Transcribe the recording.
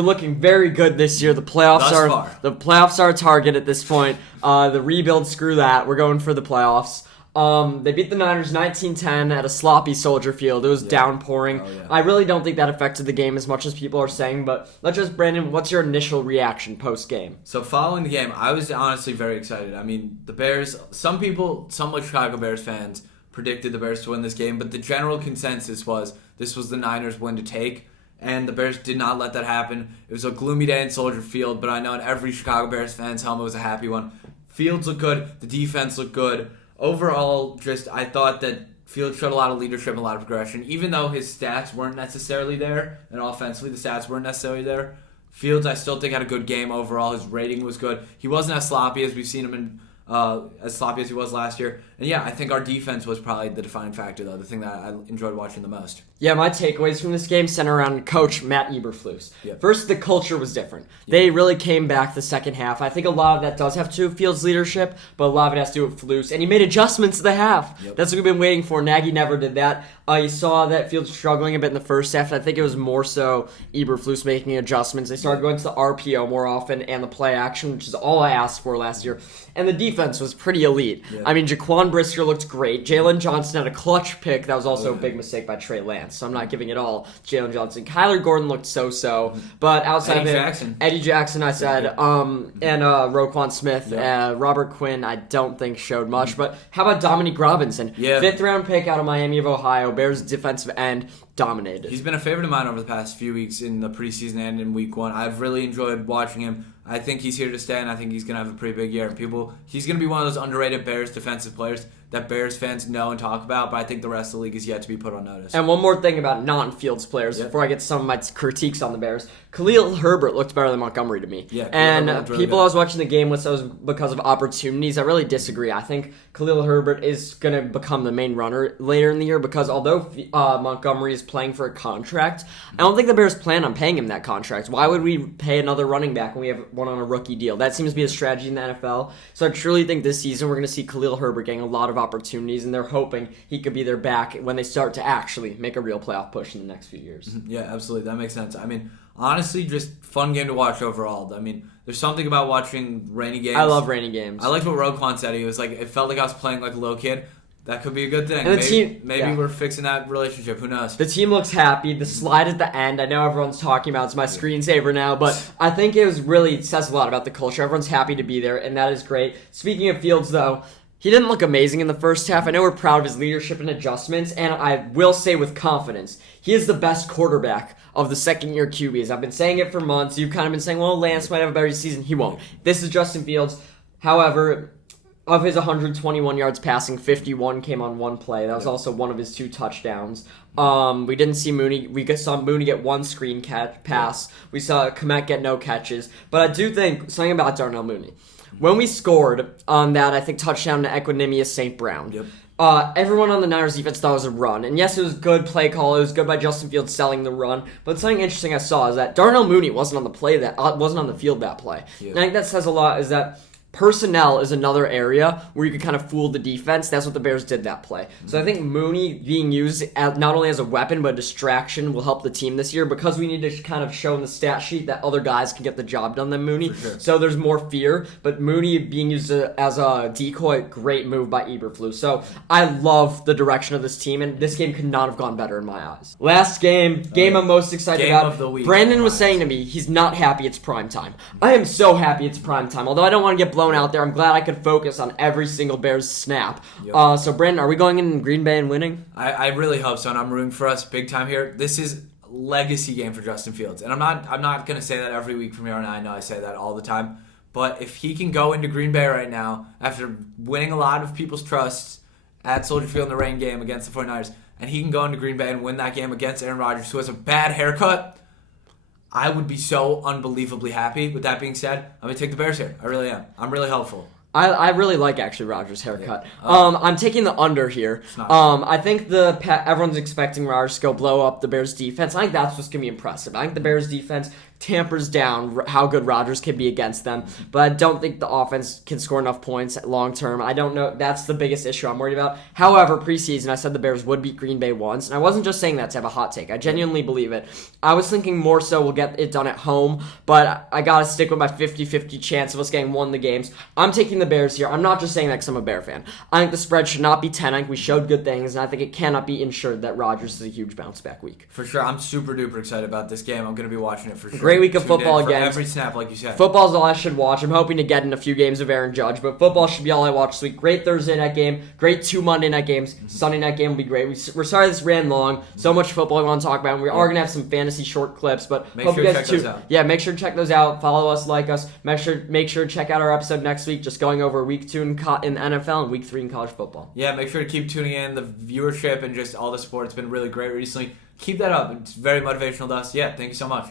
we're looking very good this year. The playoffs are a target at this point. The rebuild, screw that. We're going for the playoffs. They beat the Niners 19-10 at a sloppy Soldier Field. It was downpouring. I really don't think that affected the game as much as people are saying, but Brandon, what's your initial reaction post-game? So following the game, I was honestly very excited. I mean, the Bears, some Chicago Bears fans predicted the Bears to win this game, but the general consensus was this was the Niners' win to take, and the Bears did not let that happen. It was a gloomy day in Soldier Field, but I know in every Chicago Bears fan's helmet was a happy one. Fields looked good. The defense looked good. Overall, I thought that Fields showed a lot of leadership and a lot of progression. Even though his stats weren't necessarily there, and offensively the stats weren't necessarily there, Fields, I still think, had a good game overall. His rating was good. He wasn't as sloppy as we've seen him as sloppy as he was last year. And yeah, I think our defense was probably the defining factor, though, the thing that I enjoyed watching the most. Yeah, my takeaways from this game center around Coach Matt Eberflus. Yep. First, the culture was different. They really came back the second half. I think a lot of that does have to do with Fields' leadership, but a lot of it has to do with Flus. And he made adjustments to the half. Yep. That's what we've been waiting for. Nagy never did that. You saw that Fields struggling a bit in the first half. I think it was more so Eberflus making adjustments. They started going to the RPO more often and the play action, which is all I asked for last year. And the defense was pretty elite. Yeah. I mean, Jaquan Brisker looked great. Jalen Johnson had a clutch pick. That was also a big mistake by Trey Lance, so I'm not giving it all Jalen Johnson. Kyler Gordon looked so-so, but outside of it, Eddie Jackson, I said, and Roquan Smith, Robert Quinn, I don't think showed much. But how about Dominique Robinson? Yeah. 5th-round pick out of Miami of Ohio, Bears defensive end, dominated. He's been a favorite of mine over the past few weeks in the preseason and in week 1. I've really enjoyed watching him. I think he's here to stay, and I think he's going to have a pretty big year. And he's going to be one of those underrated Bears defensive players that Bears fans know and talk about, but I think the rest of the league is yet to be put on notice. And one more thing about non-Fields players before I get to some of my critiques on the Bears. Khalil Herbert looked better than Montgomery to me. Yeah, and people I was watching the game with was because of opportunities. I really disagree. I think Khalil Herbert is going to become the main runner later in the year because although Montgomery is playing for a contract, I don't think the Bears plan on paying him that contract. Why would we pay another running back when we have one on a rookie deal? That seems to be a strategy in the NFL. So I truly think this season we're going to see Khalil Herbert getting a lot of opportunities, and they're hoping he could be their back when they start to actually make a real playoff push in the next few years. Yeah, absolutely. That makes sense. I mean, honestly, just fun game to watch overall. I mean, there's something about watching rainy games. I love rainy games. I liked what Roquan said. He was like, it felt like I was playing like a little kid. That could be a good thing. And maybe we're fixing that relationship. Who knows? The team looks happy. The slide at the end, I know everyone's talking about it's my screensaver now, but I think it says a lot about the culture. Everyone's happy to be there, and that is great. Speaking of Fields, though, he didn't look amazing in the first half. I know we're proud of his leadership and adjustments, and I will say with confidence, he is the best quarterback of the second-year QBs. I've been saying it for months. You've kind of been saying, well, Lance might have a better season. He won't. This is Justin Fields. However, of his 121 yards passing, 51 came on one play. That was also one of his 2 touchdowns. We didn't see Mooney. We saw Mooney get 1 screen pass. We saw Kmet get no catches. But I do think something about Darnell Mooney. When we scored on that, I think, touchdown to Equanimous St. Brown, everyone on the Niners defense thought it was a run. And yes, it was good play call. It was good by Justin Fields selling the run. But something interesting I saw is that Darnell Mooney wasn't on the field that play. And I think that says a lot is that personnel is another area where you can kind of fool the defense. That's what the Bears did that play. So I think Mooney being used not only as a weapon but a distraction will help the team this year because we need to kind of show in the stat sheet that other guys can get the job done than Mooney. Sure. So there's more fear. But Mooney being used as a decoy, great move by Eberflus. So I love the direction of this team, and this game could not have gone better in my eyes. Last game I'm most excited about. Of the week. Brandon was saying to me he's not happy it's prime time. I am so happy it's prime time. Although I don't want to get blown out there, I'm glad I could focus on every single Bears snap. So Brandon, are we going in Green Bay and winning? I really hope so, and I'm rooting for us big time here. This is a legacy game for Justin Fields, and I'm not going to say that every week from here on out. I know I say that all the time, but if he can go into Green Bay right now after winning a lot of people's trust at Soldier Field in the rain game against the 49ers, and he can go into Green Bay and win that game against Aaron Rodgers, who has a bad haircut, I would be so unbelievably happy. With that being said, I'm going to take the Bears here. I really am. I'm really hopeful. I really like actually Rodgers' haircut. I'm taking the under here. I think everyone's expecting Rodgers to go blow up the Bears defense. I think that's what's going to be impressive. I think the Bears defense tampers down how good Rodgers can be against them. But I don't think the offense can score enough points long term. I don't know. That's the biggest issue I'm worried about. However, preseason, I said the Bears would beat Green Bay once, and I wasn't just saying that to have a hot take. I genuinely believe it. I was thinking more so we'll get it done at home, but I got to stick with my 50-50 chance of us getting one of the games. I'm taking the Bears here. I'm not just saying that because I'm a Bear fan. I think the spread should not be 10. I think we showed good things, and I think it cannot be ensured that Rodgers is a huge bounce-back week. For sure. I'm super duper excited about this game. I'm going to be watching it for sure. Great week of football again. Every snap, like you said. Football's all I should watch. I'm hoping to get in a few games of Aaron Judge, but football should be all I watch this week. Great Thursday night game. Great 2 Monday night games. Sunday night game will be great. We're sorry this ran long. So much football we want to talk about. And we are going to have some fantasy short clips, but make sure to check those out. Yeah, make sure to check those out. Follow us, like us. Make sure to check out our episode next week, just going over week 2 in the NFL and week 3 in college football. Yeah, make sure to keep tuning in. The viewership and just all the support, it's been really great recently. Keep that up. It's very motivational to us. Yeah, thank you so much.